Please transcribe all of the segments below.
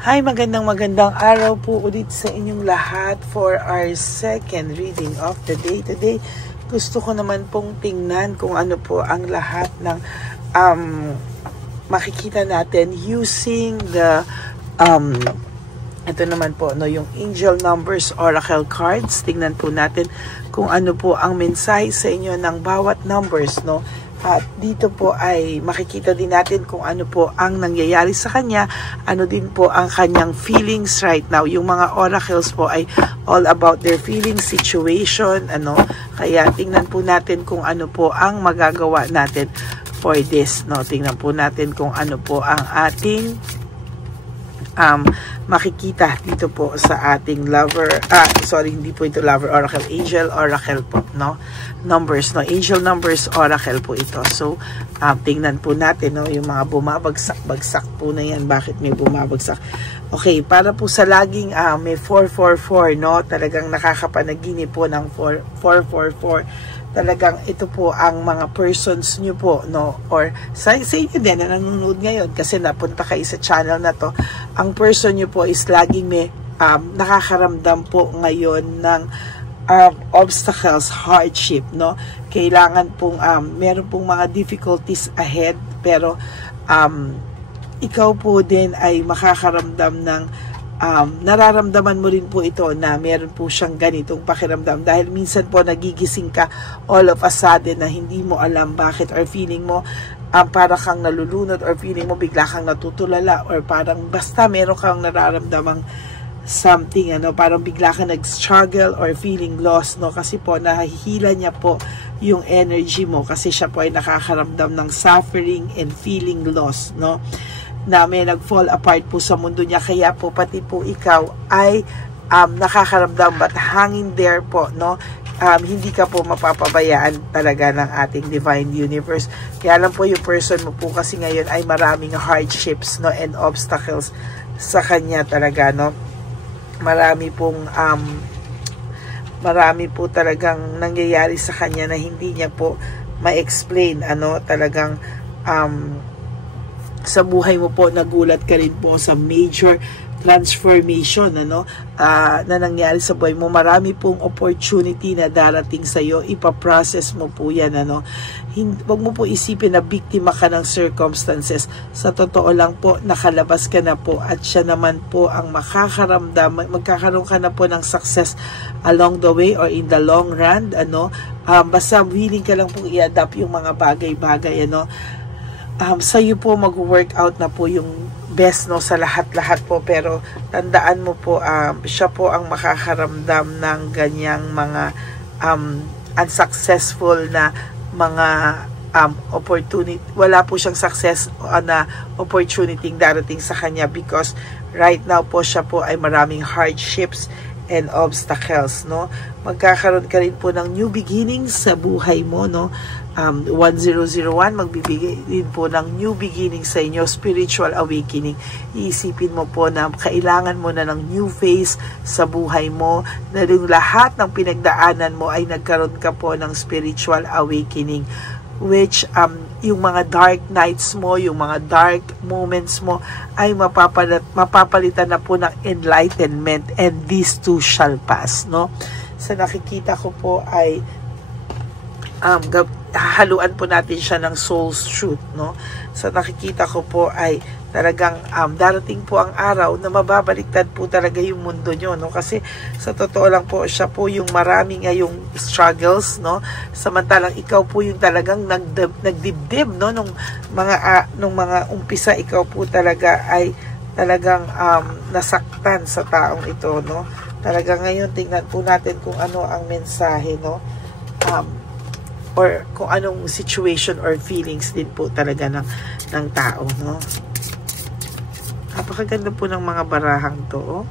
Hi, magandang araw po ulit sa inyong lahat for our second reading of the day. Today, gusto ko naman pong tingnan kung ano po ang lahat ng makikita natin using the ito naman po yung angel numbers oracle cards. Tingnan po natin kung ano po ang mensahe sa inyo ng bawat numbers, no? At dito po ay makikita din natin kung ano po ang nangyayari sa kanya, ano din po ang kanyang feelings right now. Yung mga oracles po ay all about their feelings, situation, Kaya tingnan po natin kung ano po ang magagawa natin for this, no? Tingnan po natin kung ano po ang ating makikita dito po sa ating hindi po ito lover oracle, angel oracle po, no? Numbers, no? Angel numbers oracle po ito. So, tingnan po natin, no? Yung mga bumabagsak po na yan. Bakit may bumabagsak? Okay, para po sa laging may 444, no? Talagang nakakapanaginip po ng 444. Talagang ito po ang mga persons nyo po, no? Or sa inyo din na nanonood ngayon kasi napunta kayo sa channel na to. Ang person nyo po is laging may nakakaramdam po ngayon ng obstacles, hardship, no? Kailangan pong meron pong mga difficulties ahead, pero ikaw po din ay makakaramdam ng nararamdaman mo rin po ito na meron po siyang ganitong pakiramdam dahil minsan po nagigising ka all of a sudden na hindi mo alam bakit, or feeling mo para kang nalulunod, or feeling mo bigla kang natutulala, or parang basta meron kang nararamdamang something, parang bigla kang nag-struggle or feeling lost, no? Kasi po nahihila niya po yung energy mo kasi siya po ay nakakaramdam ng suffering and feeling lost, no? Na may nag-fall apart po sa mundo niya, kaya po pati po ikaw ay nakakaramdam, but hanging there po, no? Hindi ka po mapapabayaan talaga ng ating divine universe. Kaya lang po yung person mo po kasi ngayon ay maraming hardships, no, and obstacles sa kanya talaga, no? Marami po talagang nangyayari sa kanya na hindi niya po ma-explain, talagang sa buhay mo po, nagulat ka rin po sa major transformation, na nangyari sa buhay mo. Marami pong opportunity na darating sa iyo, ipaprocess mo po yan, Huwag mo po isipin na biktima ka ng circumstances. Sa totoo lang po, nakalabas ka na po at siya naman po ang magkakaroon ka na po ng success along the way or in the long run, basta willing ka lang pong i-adapt yung mga bagay-bagay, sa iyo po mag-work out na po yung best, no, sa lahat-lahat po, pero tandaan mo po, siya po ang makakaramdam ng ganyang mga unsuccessful na mga opportunity. Wala po siyang success na opportunity darating sa kanya because right now po siya po ay maraming hardships and obstacles, no? Magkakaroon ka rin po ng new beginnings sa buhay mo, no? 1001 magbibigay din po ng new beginning sa inyo, spiritual awakening. Iisipin mo po na kailangan mo na ng new phase sa buhay mo, na yung lahat ng pinagdaanan mo ay nagkaroon ka po ng spiritual awakening, which yung mga dark nights mo, yung mga dark moments mo ay mapapalitan na po ng enlightenment, and these too shall pass, no? Sa nakikita ko po ay haluan po natin siya ng soul's truth, no? Sa nakikita ko po ay talagang darating po ang araw na mababaliktad po talaga yung mundo nyo, no? Kasi sa totoo lang po, siya po yung marami ngayong struggles, no? Samantalang ikaw po yung talagang nagdibdib, no? Nung mga umpisa, ikaw po talaga ay talagang nasaktan sa taong ito, no? Talagang ngayon tingnan po natin kung ano ang mensahe, no? Or kung anong situation or feelings din po talaga ng tao, no? Napakaganda po ng mga barahang to,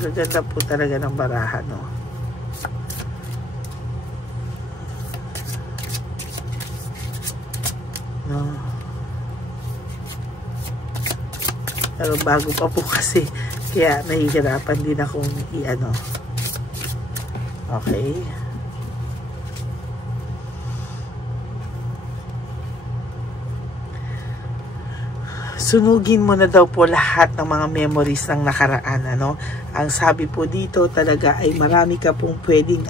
gaganda po talaga ng barahan, no? Pero bago pa po kasi, kaya nahihirapan din akong okay. sunugin mo na daw po lahat ng mga memories ng nakaraan, ano. Ang sabi po dito talaga ay marami ka pong pwedeng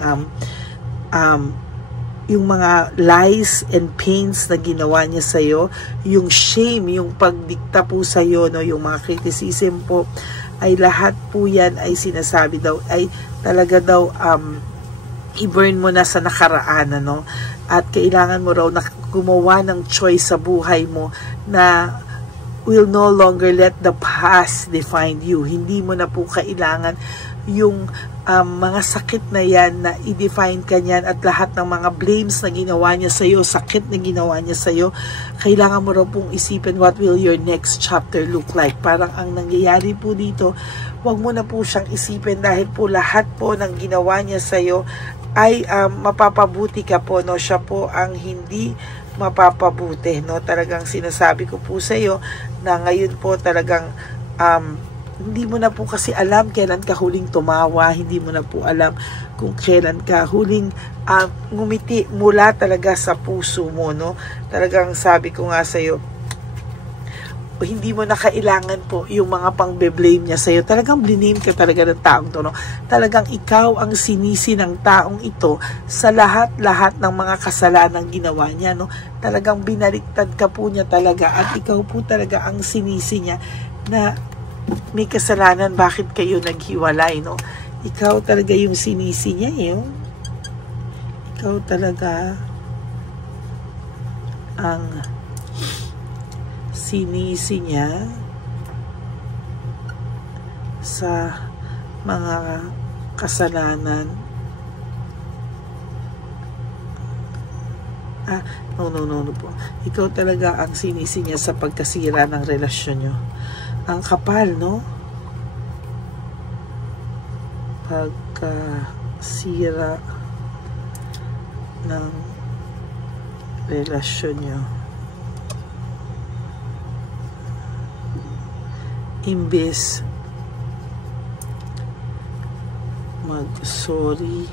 yung mga lies and pains na ginawa niya sa'yo, yung shame, yung pagdikta po sa'yo, no, yung mga criticism po, ay lahat po yan ay sinasabi daw, ay talaga daw i-burn mo na sa nakaraan, ano, at kailangan mo raw na gumawa ng choice sa buhay mo na will no longer let the past define you. Hindi mo na po kailangan yung mga sakit na yan na i-define ka niyan, at lahat ng mga blames na ginawa niya sa'yo, sakit na ginawa niya sa'yo, kailangan mo raw pong isipin what will your next chapter look like. Parang ang nangyayari po dito, wag mo na po siyang isipin dahil po lahat po ng ginawa niya sa'yo ay mapapabuti ka po, no? Siya po ang hindi mapapabuti, no? Talagang sinasabi ko po sa iyo na ngayon po talagang hindi mo na po kasi alam kailan ka huling tumawa, hindi mo na po alam kung kailan ka huling ngumiti mula talaga sa puso mo, no? Talagang sabi ko nga sa iyo, hindi mo na kailangan po yung mga pang-blame niya sa'yo. Talagang blame ka talaga ng taong to, no? Talagang ikaw ang sinisi ng taong ito sa lahat-lahat ng mga kasalanang ginawa niya, no? Talagang binaliktad ka po niya talaga, at ikaw po talaga ang sinisi niya na may kasalanan, bakit kayo naghiwalay, no? Ikaw talaga yung sinisi niya, eh. Ikaw talaga ang sinisi niya sa mga kasalanan. No po. Ikaw talaga ang sinisi niya sa pagkasira ng relasyon niyo. Ang kapal, no? Pagkasira ng relasyon niyo. Imbes mag-sorry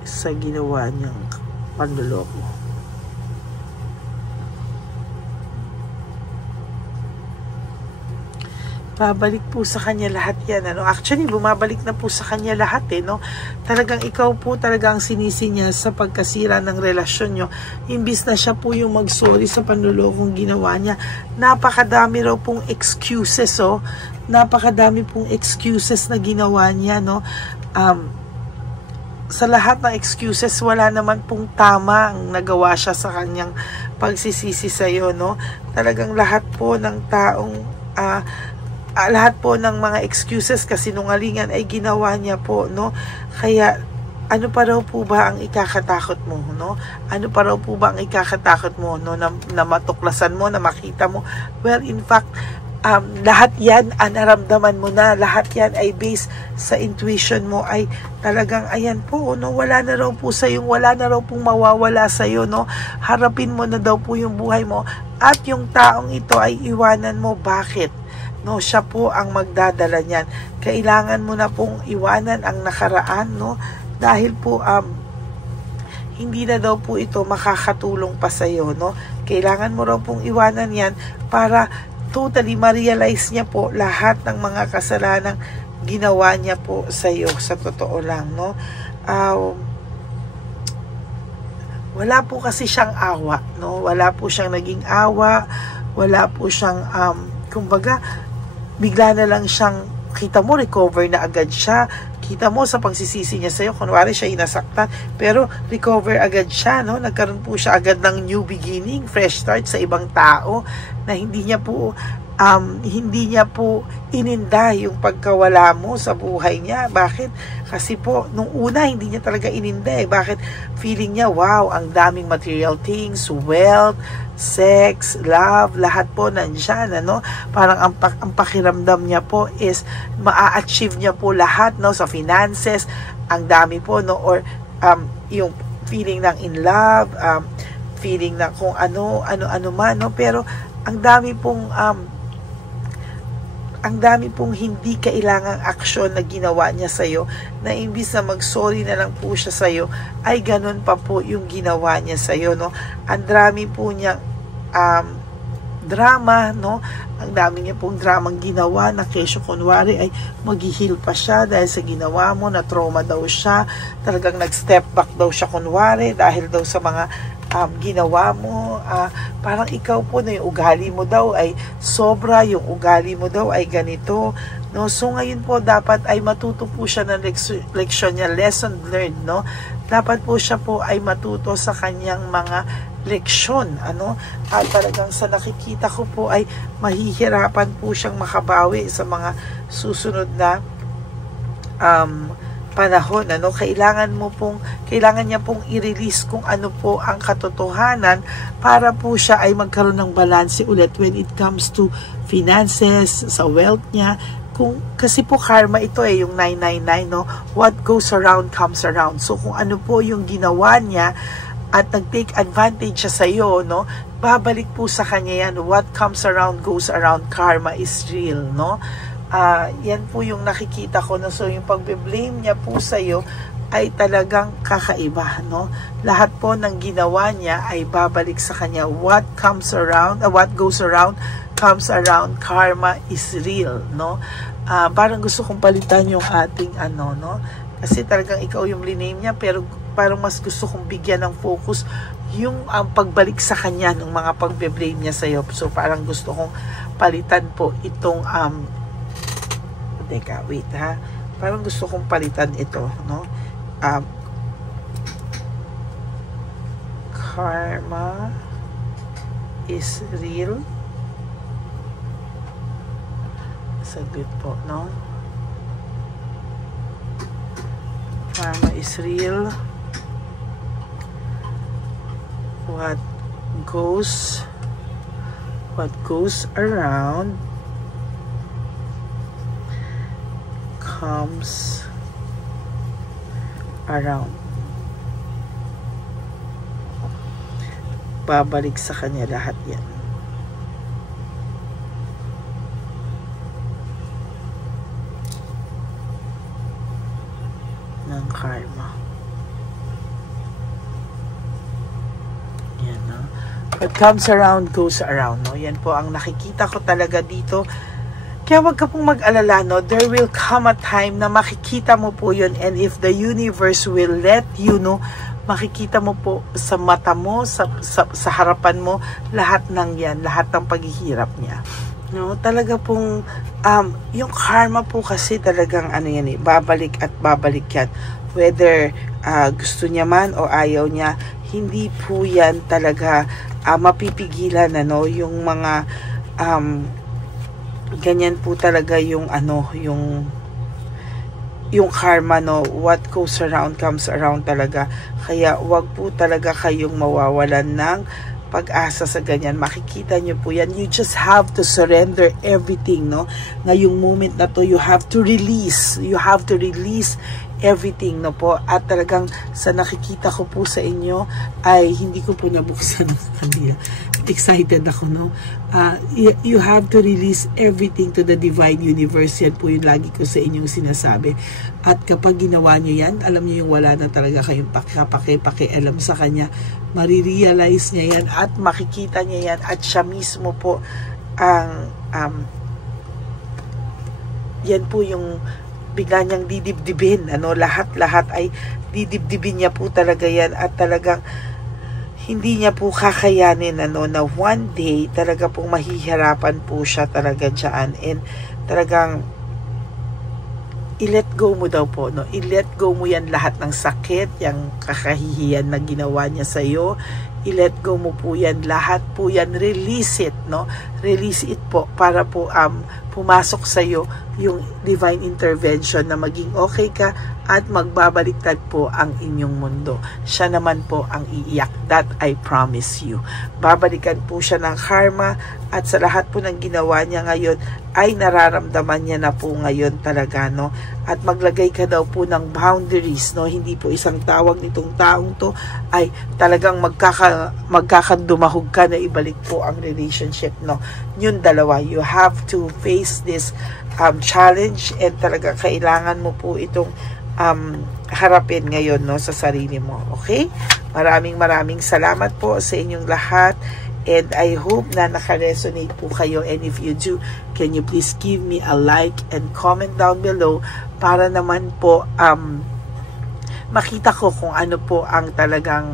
sa ginawa niyang panloloko. Babalik po sa kanya lahat yan, ano? Actually, bumabalik na po sa kanya lahat, eh, no? Talagang ikaw po talagang sinisi niya sa pagkasira ng relasyon nyo. Imbis na siya po yung mag-sorry sa panlolokong ginawa niya. Napakadami raw pong excuses, oh. Napakadami pong excuses na ginawa niya, no? Sa lahat ng excuses, wala naman pong tama ang nagawa siya sa kanyang pagsisisi sa'yo, no? Talagang lahat po ng taong lahat po ng mga excuses, kasinungalingan ay ginawa niya po, no? Kaya ano pa raw po ba ang ikakatakot mo, no? Ano pa raw po ba ang ikakatakot mo, no? Na matuklasan mo, na makita mo? Well, in fact, lahat yan, naramdaman mo na, lahat yan ay based sa intuition mo, ay talagang, ayan po, no? Wala na raw po sa'yo, wala na raw pong mawawala sa'yo, no? Harapin mo na daw po yung buhay mo, at yung taong ito ay iwanan mo. Bakit? No, siya po ang magdadala niyan. Kailangan mo na pong iwanan ang nakaraan, no? Dahil po hindi na daw po ito makakatulong pa sa iyo, no? Kailangan mo raw pong iwanan 'yan para totally ma-realize niya po lahat ng mga kasalanang ginawa niya po sa iyo, sa totoo lang, no? Wala po kasi siyang awa, no? Wala po siyang naging awa, wala po siyang kumbaga bigla na lang siyang, kita mo, recover na agad siya. Kita mo sa pagsisisi niya sa'yo, kunwari siya inasaktan, pero recover agad siya, no? Nagkaroon po siya agad ng new beginning, fresh start sa ibang tao, na hindi niya po ininda yung pagkawala mo sa buhay niya. Bakit? Kasi po, nung una, hindi niya talaga ininda, eh. Bakit? Feeling niya, wow, ang daming material things, wealth, sex, love, lahat po nandyan, ano? Parang ang pakiramdam niya po is maa-achieve niya po lahat, no? Sa finances, ang dami po, no? Or yung feeling ng in love, feeling na kung ano man, no? Pero ang dami pong hindi kailangang aksyon na ginawa niya sa'yo, na imbis na mag-sorry na lang po siya sa'yo, ay ganun pa po yung ginawa niya sa'yo, no? Ang dami po niyang drama, no? Ang dami niya pong dramang ginawa na kesyo kunwari ay maghihil pa siya dahil sa ginawa mo, na trauma daw siya, talagang nag-step back daw siya kunwari dahil daw sa mga ginawa mo, parang ikaw po na yung ugali mo daw ay sobra, yung ugali mo daw ay ganito, no? So ngayon po dapat ay matuto po siya ng leksyon niya, lesson learned, no? Dapat po siya po ay matuto sa kanyang mga leksyon, ano? At talagang sa nakikita ko po ay mahihirapan po siyang makabawi sa mga susunod na panahon, ano? Kailangan niya pong i-release kung ano po ang katotohanan para po siya ay magkaroon ng balanse ulit when it comes to finances, sa wealth niya. Kasi po karma ito yung 999, no? What goes around comes around. So kung ano po yung ginawa niya at nag-take advantage siya sa iyo, no? Babalik po sa kanya yan. What comes around goes around. Karma is real, no? Yan po yung nakikita ko, no? So yung pagbe-blame niya po sa iyo ay talagang kakaiba, no? Lahat po ng ginawa niya ay babalik sa kanya. What comes around, what goes around comes around. Karma is real, no? Parang gusto kong palitan yung ating no? Kasi talagang ikaw yung liname niya, pero parang mas gusto kong bigyan ng focus yung pagbalik sa kanya ng mga pagbe-blame niya sa'yo. So parang gusto kong palitan po itong teka, wait ha. Parang gusto kong palitan ito, no? Karma is real. Saglit po, no? Karma is real. What goes around comes around. Babalik sa kanya lahat yan. Ng karma. Yan, no? What comes around goes around, no? Yan po ang nakikita ko talaga dito. Kaya wag ka pong mag-alala, no? There will come a time na makikita mo po yun, and if the universe will let you know, makikita mo po sa mata mo, sa harapan mo, lahat ng yan, lahat ng paghihirap niya. No, talaga pong yung karma po kasi talagang yan babalik at babalik yan. Whether gusto niya man o ayaw niya, hindi po yan talaga mapipigilan, yung mga ganyan po talaga yung yung karma, no? What goes around comes around talaga. Kaya wag po talaga kayong mawawalan ng pag-asa sa ganyan. Makikita nyo po yan. You just have to surrender everything, no? Ngayong moment na to, you have to release. You have to release everything, no po? At talagang sa nakikita ko po sa inyo ay hindi ko po nabuksan kanina. Excited ako, no? You have to release everything to the divine universe. Yan po yung lagi ko sa inyong sinasabi. At kapag ginawa nyo yan, alam nyo yung wala na talaga kayong pakialam sa kanya. Marirealize niya yan at makikita niya yan at siya mismo po ang yan po yung bigla niyang didibdibin, lahat ay didibdibin niya po talaga yan at talagang hindi niya po kakayanin, na one day talaga pong mahihirapan po siya talaga dyan, and talagang i-let go mo daw po, no? I-let go mo yan lahat ng sakit, yung kakahihiyan na ginawa niya sa'yo. I-let go mo po yan, lahat po yan, release it, no? Release it po para po pumasok sa'yo yung divine intervention na maging okay ka at magbabaliktad po ang inyong mundo. Siya naman po ang iiyak. That I promise you. Babalikan po siya ng karma at sa lahat po ng ginawa niya ngayon ay nararamdaman niya na po ngayon talaga, no? At maglagay ka daw po ng boundaries, no? Hindi po isang tawag nitong taong to ay talagang magkakadumahog ka na ibalik po ang relationship, no? Yung dalawa, you have to face this challenge and talaga kailangan mo po itong harapin ngayon, no, sa sarili mo. Okay? Maraming salamat po sa inyong lahat And I hope na naka-resonate po kayo. And if you do, can you please give me a like and comment down below para naman po makita ko kung ano po ang talagang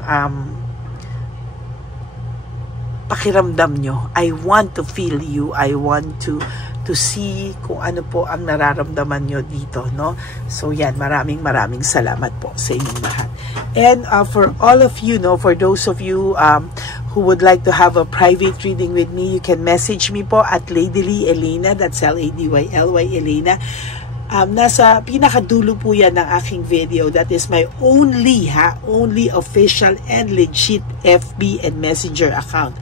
pakiramdam nyo. I want to feel you. I want to see kung ano po ang nararamdaman nyo dito, no? So yan, maraming salamat po sa inyong lahat. And for all of you, no, for those of you who would like to have a private reading with me, you can message me po at Ladyly Elena, that's Ladyly Elena. Nasa pinakadulo po yan ng aking video. That is my only official and legit FB and Messenger account.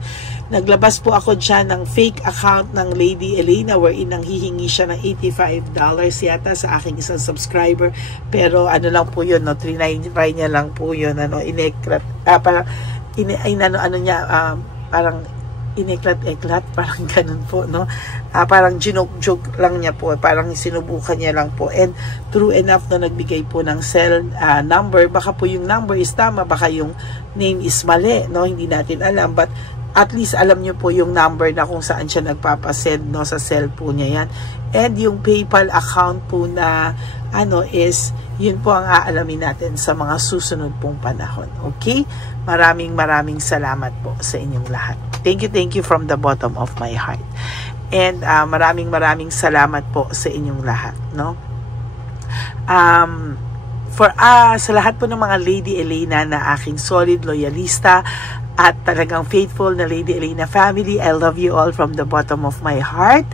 Naglabas po ako dyan ng fake account ng Lady Elena wherein nang hihingi siya ng $85 yata sa aking isang subscriber. Pero ano lang po yun, no? Try niya lang po yun, ano, parang ineklat, parang ganun po, no? Parang joke lang niya po, parang sinubukan niya lang po. And true enough na nagbigay po ng cell number, baka po yung number is tama, baka yung name is mali, no? Hindi natin alam, but at least alam niyo po yung number na kung saan siya nagpapasend, no, sa cellphone niya yan. And yung PayPal account po na is, yun po ang aalamin natin sa mga susunod pong panahon. Okay? Maraming salamat po sa inyong lahat. Thank you from the bottom of my heart. And maraming salamat po sa inyong lahat, no? Sa lahat po ng mga Lady Elena na aking solid loyalista at talagang faithful na Lady Elena family, I love you all from the bottom of my heart.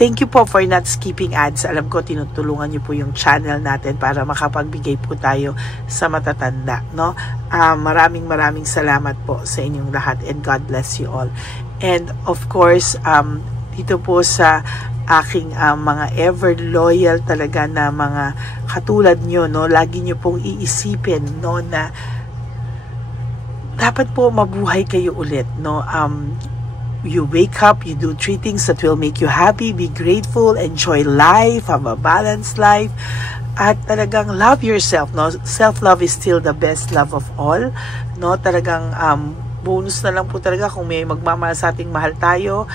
Thank you po for not skipping ads. Alam ko tinutulungan niyo po yung channel natin para makapagbigay po tayo sa matatanda, no? Maraming salamat po sa inyong lahat and God bless you all. And of course, dito po sa aking mga ever loyal talaga na mga katulad nyo, no? Lagi nyo pong iisipin, no, na dapat po mabuhay kayo ulit, no? You wake up, you do 3 things that will make you happy, be grateful, enjoy life, have a balanced life, at talagang love yourself, no? Self-love is still the best love of all, no? Talagang bonus na lang po talaga kung may magmamahal sa ating, mahal tayo.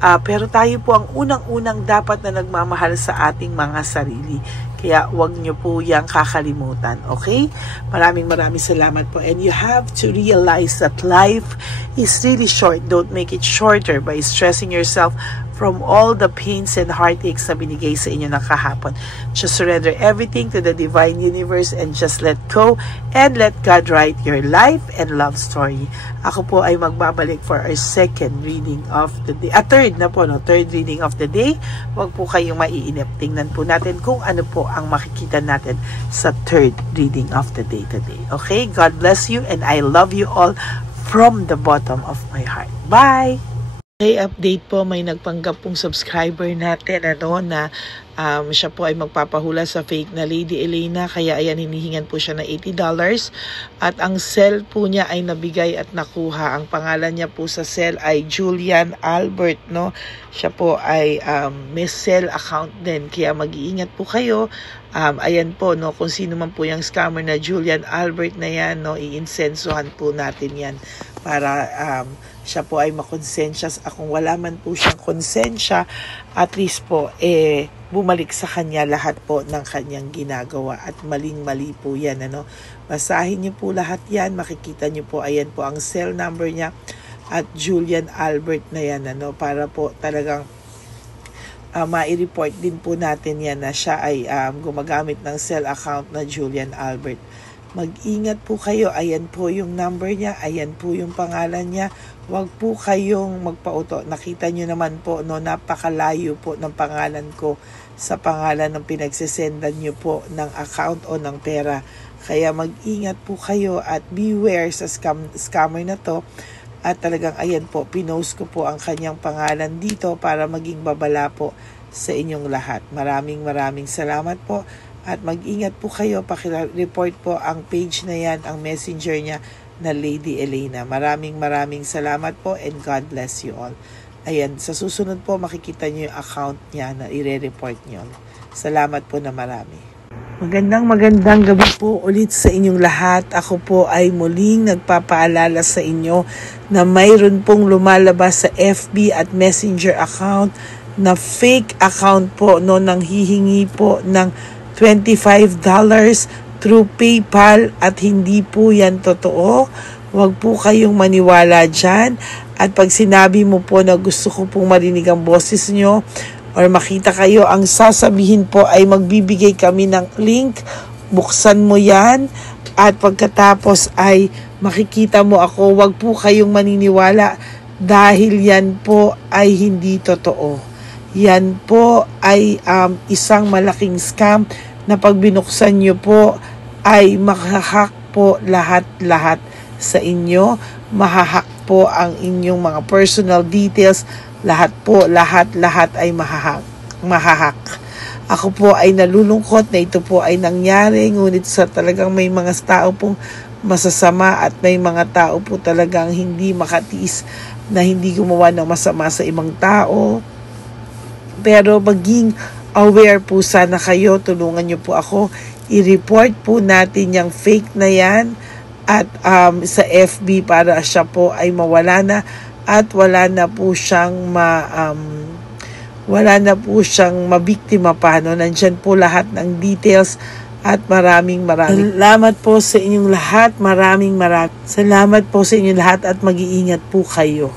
Pero tayo po ang unang-unang dapat na nagmamahal sa ating mga sarili. Kaya wag nyo po yang kakalimutan. Okay? Maraming salamat po. And you have to realize that life is really short. Don't make it shorter by stressing yourself from all the pains and heartaches na binigay sa inyo ng kahapon. Just surrender everything to the divine universe and just let go and let God write your life and love story. Ako po ay magbabalik for our second reading of the day. Third reading of the day. Huwag po kayong maiinip. Tingnan po natin kung ano po ang makikita natin sa third reading of the day today. Okay? God bless you and I love you all from the bottom of my heart. Bye! Okay, update po, may nagpanggap pong subscriber natin na siya po ay magpapahula sa fake na Lady Elena, kaya ayan, hinihingan po siya ng $80 at ang cell po niya ay nabigay at nakuha. Ang pangalan niya po sa cell ay Julian Albert, no? Siya po ay may cell account din, kaya mag-iingat po kayo. Ayan po, no, kung sino man po yung scammer na Julian Albert na yan, no, iinsensuhan po natin yan para siya po ay makonsensya. Kung wala man po siyang konsensya, at least po bumalik sa kanya lahat po ng kanyang ginagawa at maling-mali po yan, ano. Basahin niyo po lahat yan, makikita niyo po, ayan po ang cell number niya at Julian Albert na yan, ano, para po talagang mai-report din po natin yan na siya ay gumagamit ng cell account na Julian Albert. Mag-ingat po kayo. Ayan po yung number niya. Ayan po yung pangalan niya. Huwag po kayong magpauto. Nakita nyo naman po, no, napakalayo po ng pangalan ko sa pangalan ng pinagsisendan nyo po ng account o ng pera. Kaya mag-ingat po kayo at beware sa scammer na to. At talagang ayan po, pinost ko po ang kanyang pangalan dito para maging babala po sa inyong lahat. Maraming salamat po. At mag-ingat po kayo, pakireport po ang page na yan, ang messenger niya na Lady Elena. Maraming salamat po and God bless you all. Ayan, sa susunod po makikita niyo yung account niya na ire-report niyo. Salamat po na marami. Magandang gabi po ulit sa inyong lahat. Ako po ay muling nagpapaalala sa inyo na mayroon pong lumalabas sa FB at Messenger account na fake account po no, nang hihingi po ng $25 through PayPal at hindi po yan totoo. Huwag po kayong maniwala dyan. At pag sinabi mo po na gusto ko pong marinig ang boses nyo, or makita kayo, ang sasabihin po ay magbibigay kami ng link, buksan mo yan, at pagkatapos ay makikita mo ako. Wag po kayong maniniwala dahil yan po ay hindi totoo. Yan po ay isang malaking scam na pag binuksan nyo po ay mahahack po lahat-lahat sa inyo. Mahahack po ang inyong mga personal details. Lahat ay mahahak. Ako po ay nalulungkot na ito po ay nangyari, ngunit sa talagang may mga tao pong masasama at may mga tao po talagang hindi makatiis na hindi gumawa ng masama sa ibang tao. Pero maging aware po sana kayo, tulungan niyo po ako, i-report po natin yung fake na yan at sa FB para siya po ay mawala na. At wala na po siyang mabiktima pa, no? Nandyan po lahat ng details at maraming salamat po sa inyong lahat. Maraming salamat po sa inyong lahat at mag-iingat po kayo.